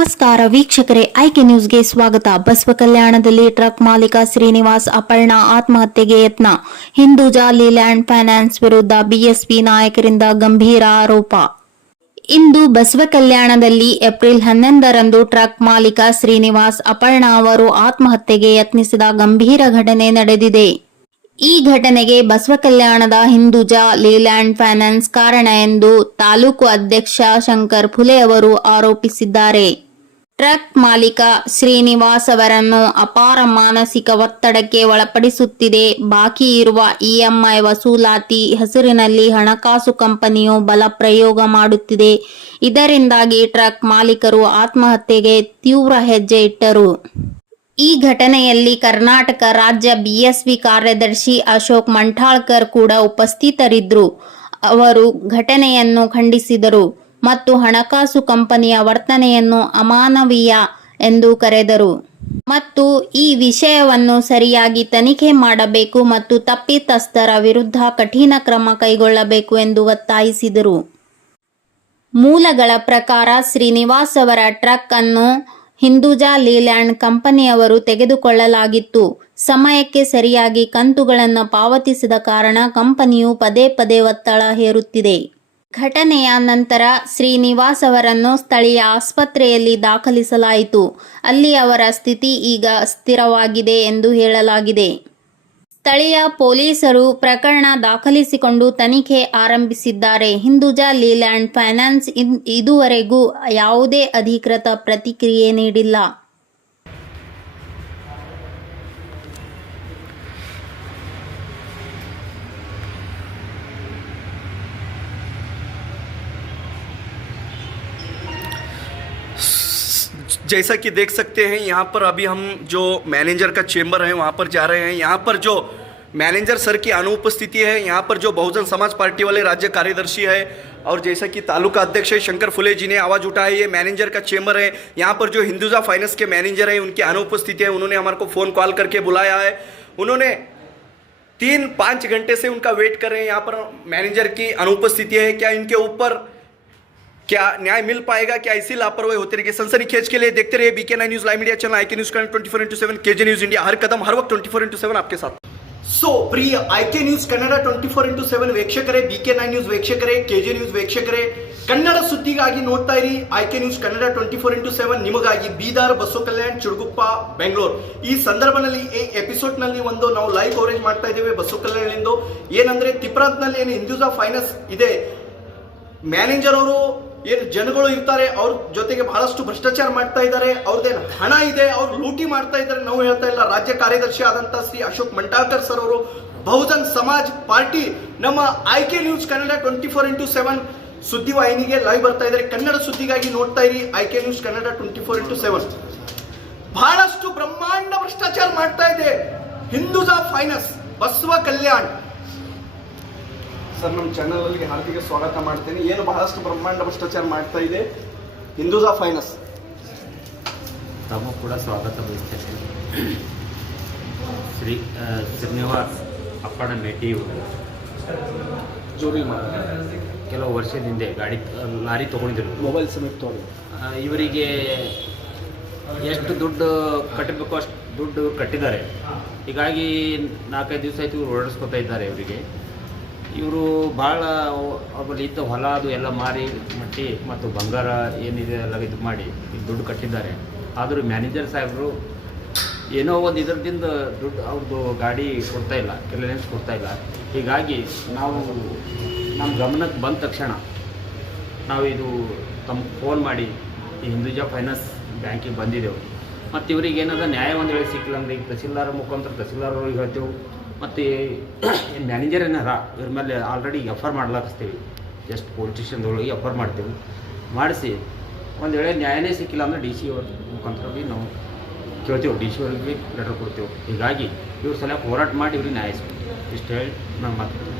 ನಮಸ್ಕಾರ ವೀಕ್ಷಕರೇ ಐಕೆ ನ್ಯೂಸ್ಗೆ ಸ್ವಾಗತ. ಬಸವ ಕಲ್ಯಾಣದಲ್ಲಿ ಟ್ರಕ್ ಮಾಲೀಕ ಶ್ರೀನಿವಾಸ್ ಅಪರ್ಣ ಆತ್ಮಹತ್ಯೆಗೆ ಯತ್ನ. ಹಿಂದೂಜಾ ಲೀಲ್ಯಾಂಡ್ ಫೈನಾನ್ಸ್ ವಿರುದ್ಧ ಬಿಎಸ್ಪಿ ನಾಯಕರಿಂದ ಗಂಭೀರ ಆರೋಪ. ಇಂದು ಬಸವ ಕಲ್ಯಾಣದಲ್ಲಿ ಏಪ್ರಿಲ್ ಹನ್ನೊಂದರಂದು ಟ್ರಕ್ ಮಾಲೀಕ ಶ್ರೀನಿವಾಸ್ ಅಪರ್ಣ ಅವರು ಆತ್ಮಹತ್ಯೆಗೆ ಯತ್ನಿಸಿದ ಗಂಭೀರ ಘಟನೆ ನಡೆದಿದೆ. ಈ ಘಟನೆಗೆ ಬಸವ ಕಲ್ಯಾಣದ ಹಿಂದೂಜಾ ಲೀಲ್ಯಾಂಡ್ ಫೈನಾನ್ಸ್ ಕಾರಣ ಎಂದು ತಾಲೂಕು ಅಧ್ಯಕ್ಷ ಶಂಕರ್ ಫುಲೆ ಅವರು ಆರೋಪಿಸಿದ್ದಾರೆ. ಟ್ರಕ್ ಮಾಲೀಕ ಶ್ರೀನಿವಾಸ್ ಅವರನ್ನು ಅಪಾರ ಮಾನಸಿಕ ಒತ್ತಡಕ್ಕೆ ಒಳಪಡಿಸುತ್ತಿದೆ. ಬಾಕಿ ಇರುವ ಇಎಂಐ ವಸೂಲಾತಿ ಹೆಸರಿನಲ್ಲಿ ಹಣಕಾಸು ಕಂಪನಿಯು ಬಲ ಪ್ರಯೋಗ ಮಾಡುತ್ತಿದೆ. ಇದರಿಂದಾಗಿ ಟ್ರಕ್ ಮಾಲೀಕರು ಆತ್ಮಹತ್ಯೆಗೆ ತೀವ್ರ ಹೆಜ್ಜೆ ಇಟ್ಟರು. ಈ ಘಟನೆಯಲ್ಲಿ ಕರ್ನಾಟಕ ರಾಜ್ಯ ಬಿಎಸ್ವಿ ಕಾರ್ಯದರ್ಶಿ ಅಶೋಕ್ ಮಂಠಾಳ್ಕರ್ ಕೂಡ ಉಪಸ್ಥಿತರಿದ್ದರು. ಅವರು ಘಟನೆಯನ್ನು ಖಂಡಿಸಿದರು. ಮತ್ತು ಹಣಕಾಸು ಕಂಪನಿಯ ವರ್ತನೆಯನ್ನು ಅಮಾನವೀಯ ಎಂದು ಕರೆದರು. ಮತ್ತು ಈ ವಿಷಯವನ್ನು ಸರಿಯಾಗಿ ತನಿಖೆ ಮಾಡಬೇಕು ಮತ್ತು ತಪ್ಪಿತಸ್ಥರ ವಿರುದ್ಧ ಕಠಿಣ ಕ್ರಮ ಕೈಗೊಳ್ಳಬೇಕು ಎಂದು ಒತ್ತಾಯಿಸಿದರು. ಮೂಲಗಳ ಪ್ರಕಾರ ಶ್ರೀನಿವಾಸ್ ಅವರ ಟ್ರಕ್ ಅನ್ನು ಹಿಂದೂಜಾ ಲೀಲ್ಯಾಂಡ್ ಕಂಪನಿಯವರು ತೆಗೆದುಕೊಳ್ಳಲಾಗಿತ್ತು. ಸಮಯಕ್ಕೆ ಸರಿಯಾಗಿ ಕಂತುಗಳನ್ನು ಪಾವತಿಸದ ಕಾರಣ ಕಂಪನಿಯು ಪದೇ ಪದೇ ಒತ್ತಡ ಹೇರುತ್ತಿದೆ. ಘಟನೆಯ ನಂತರ ಶ್ರೀನಿವಾಸ್ ಅವರನ್ನು ಸ್ಥಳೀಯ ಆಸ್ಪತ್ರೆಯಲ್ಲಿ ದಾಖಲಿಸಲಾಯಿತು. ಅಲ್ಲಿ ಅವರ ಸ್ಥಿತಿ ಈಗ ಸ್ಥಿರವಾಗಿದೆ ಎಂದು ಹೇಳಲಾಗಿದೆ. ಸ್ಥಳೀಯ ಪೊಲೀಸರು ಪ್ರಕರಣ ದಾಖಲಿಸಿಕೊಂಡು ತನಿಖೆ ಆರಂಭಿಸಿದ್ದಾರೆ. ಹಿಂದೂಜಾ ಲೀಲ್ಯಾಂಡ್ ಫೈನಾನ್ಸ್ ಇದುವರೆಗೂ ಯಾವುದೇ ಅಧಿಕೃತ ಪ್ರತಿಕ್ರಿಯೆ ನೀಡಿಲ್ಲ. जैसा कि देख सकते हैं, यहाँ पर अभी हम जो मैनेजर का चेंबर है, वहाँ पर जा रहे हैं। यहाँ पर जो मैनेजर सर की अनुपस्थिति है, यहाँ पर जो बहुजन समाज पार्टी वाले राज्य कार्यदर्शी है, और जैसा कि तालुका अध्यक्ष है शंकर फुले जी ने आवाज़ उठाई, ये मैनेजर का चेंबर है। यहाँ पर जो हिंदुजा फाइनेंस के मैनेजर है, उनकी अनुपस्थिति है, उन्होंने हमारे को फ़ोन कॉल करके बुलाया है। उन्होंने तीन पाँच घंटे से उनका वेट कर रहे हैं। यहाँ पर मैनेजर की अनुपस्थिति है, क्या इनके ऊपर क्या न्याय मिल पाएगा क्या ऐसी लापरवाही होती रहेगी सनसनी खेच के लिए देखते रहिए BK nine news live media channel IK news twenty four into seven KJ news India हर कदम हर वक्त ट्वेंटी फोर इंटू सेवन आपके साथ so Priya I K news Kannada twenty four into seven ವೀಕ್ಷಕರೇ ಬಿ ಕೆ ನೈನ್ ನ್ಯೂಸ್ ವೀಕ್ಷಕರೇ K J news ವೀಕ್ಷಕರೇ ಕನ್ನಡ ಸುದ್ದಿಗಾಗಿ ನೋಡ್ತಾ ಇರಿ I K news Kannada twenty four into seven ನಿಮಗಾಗಿ ಬೀದರ್ ಬಸವ ಕಲ್ಯಾಣ್ ಚಿಡುಗುಪ್ಪ ಬೆಂಗಳೂರು ಈ ಸಂದರ್ಭದಲ್ಲಿ ಈ ಎಪಿಸೋಡ್ ನಲ್ಲಿ ಒಂದು ನಾವು ಲೈವ್ ಕವರೇಜ್ ಮಾಡ್ತಾ ಇದ್ದೇವೆ ಬಸವ ಕಲ್ಯಾಣಿಂದು ಏನಂದ್ರೆ ತಿಪ್ರಾತ್ನಲ್ಲಿ ಏನು ಹಿಂದೂಸ್ ಫೈನಾನ್ಸ್ ಇದೆ ಮ್ಯಾನೇಜರ್ ಅವರು ಏನು ಜನಗಳು ಇರ್ತಾರೆ, ಅವ್ರ ಜೊತೆಗೆ ಬಹಳಷ್ಟು ಭ್ರಷ್ಟಾಚಾರ ಮಾಡ್ತಾ ಇದ್ದಾರೆ ಅವ್ರದ್ದೇನು ಹಣ ಇದೆ, ಅವ್ರು ಲೂಟಿ ಮಾಡ್ತಾ ಇದ್ದಾರೆ. ನಾವು ಹೇಳ್ತಾ ಇಲ್ಲ, ರಾಜ್ಯ ಕಾರ್ಯದರ್ಶಿ ಆದಂತ ಶ್ರೀ ಅಶೋಕ್ ಮಂಟಾಕರ್ ಸರ್ ಅವರು, ಬಹುಜನ್ ಸಮಾಜ್ ಪಾರ್ಟಿ ನಮ್ಮ I K news Kannada twenty four into seven ಸುದ್ದಿವಾಹಿನಿಗೆ live ಬರ್ತಾ ಇದ್ದಾರೆ. ಕನ್ನಡ ಸುದ್ದಿಗಾಗಿ ನೋಡ್ತಾ ಇರಿ I K news Kannada twenty four into seven. ಬಹಳಷ್ಟು ಬ್ರಹ್ಮಾಂಡ ಭ್ರಷ್ಟಾಚಾರ ಮಾಡ್ತಾ ಇದೆ. ಹಿಂದೂಜಾ ಫೈನಾನ್ಸ್, ಬಸವ ಕಲ್ಯಾಣ್ ಸರ್ ನಮ್ಮ ಚಾನಲಲ್ಲಿ ಹಾರ್ದಿಕ ಸ್ವಾಗತ ಮಾಡ್ತೇನೆ. ಏನು ಬಹಳಷ್ಟು ಬ್ರಹ್ಮಾಂಡ ಭ್ರಷ್ಟಾಚಾರ ಮಾಡ್ತಾ ಇದೆ. ಹಿಂದೂಸ್ ಆಫ್ ಫೈನಸ್ ತಮ್ಮ ಕೂಡ ಸ್ವಾಗತ ಬಯಸ್ತೇನೆ. ಶ್ರೀ ಶ್ರೀನಿವಾಸ್ ಅಪ್ಪಣ ಮೇಟಿ ಇವರು ಜೋರಿ ಕೆಲವು ವರ್ಷದ ಹಿಂದೆ ಗಾಡಿ ಲಾರಿ ತೊಗೊಂಡಿದ್ರು. ಮೊಬೈಲ್ ಸಮೇತ ತೊಗೊಂಡು. ಇವರಿಗೆ ಎಷ್ಟು ದುಡ್ಡು ಕಟ್ಟಬೇಕು ಅಷ್ಟು ದುಡ್ಡು ಕಟ್ಟಿದ್ದಾರೆ. ಹೀಗಾಗಿ ನಾಲ್ಕೈದು ದಿವಸ ಆಯ್ತು ಓಡಿಸ್ಕೊತಾ ಇದ್ದಾರೆ ಇವರಿಗೆ. ಇವರು ಭಾಳ ಅವರಲ್ಲಿ ಇದ್ದ ಹೊಲ ಅದು ಎಲ್ಲ ಮಾರಿ ಮಟ್ಟಿ ಮತ್ತು ಬಂಗಾರ ಏನಿದೆ ಎಲ್ಲ ಇದು ಮಾಡಿ ದುಡ್ಡು ಕಟ್ಟಿದ್ದಾರೆ. ಆದರೂ ಮ್ಯಾನೇಜರ್ ಸಾಹೇಬರು ಏನೋ ಒಂದು ಇದರದಿಂದ ದುಡ್ಡು ಅವ್ರದ್ದು ಗಾಡಿ ಕೊಡ್ತಾ ಇಲ್ಲ ಕ್ಲಿಯರೆನ್ಸ್ ಕೊಡ್ತಾ ಇಲ್ಲ. ಹೀಗಾಗಿ ನಾವು ನಮ್ಮ ಗಮನಕ್ಕೆ ಬಂದ ತಕ್ಷಣ ನಾವು ಇದು ತಮ್ಮ ಫೋನ್ ಮಾಡಿ ಈ ಹಿಂದೂಜಾ ಫೈನಾನ್ಸ್ ಬ್ಯಾಂಕಿಗೆ ಬಂದಿದ್ದೆವು. ಮತ್ತು ಇವ್ರಿಗೆ ಏನದ ನ್ಯಾಯ ಒಂದು ವೇಳೆ ಸಿಕ್ಕಿಲ್ಲ ಅಂದರೆ ಈಗ ತಹಸೀಲ್ದಾರ ಮುಖಾಂತರ ತಹಸೀಲ್ದಾರ್ ಅವ್ರಿಗೆ ಹೇಳ್ತೇವೆ. ಮತ್ತು ಮ್ಯಾನೇಜರ್ ಏನಾರ, ಇವ್ರ ಮೇಲೆ ಆಲ್ರೆಡಿ ಎಫರ್ ಆರ್ ಮಾಡ್ಲಾಕಿಸ್ತೀವಿ ಜಸ್ಟ್ ಪೊಲೀಸ್ ಸ್ಟೇಷನ್ದೊಳಗೆ ಮಾಡ್ತೇವೆ. ಮಾಡಿಸಿ, ಒಂದು ವೇಳೆ ನ್ಯಾಯನೇ ಸಿಕ್ಕಿಲ್ಲ ಅಂದರೆ ಡಿ ಸಿ ಅವ್ರ ಮುಖಾಂತರ ಭೀ ನಾವು ಕೇಳ್ತೇವೆ ಡಿ ಸಿ ಅವ್ರಿಗೆ ಲೆಟರ್ ಕೊಡ್ತೇವೆ. ಹೀಗಾಗಿ ಇವ್ರ ಸಲ ಹೋರಾಟ ಮಾಡಿ ಇವ್ರಿಗೆ ನ್ಯಾಯ ಇಷ್ಟು ಹೇಳಿ ನಾನು ಮತ್ತೆ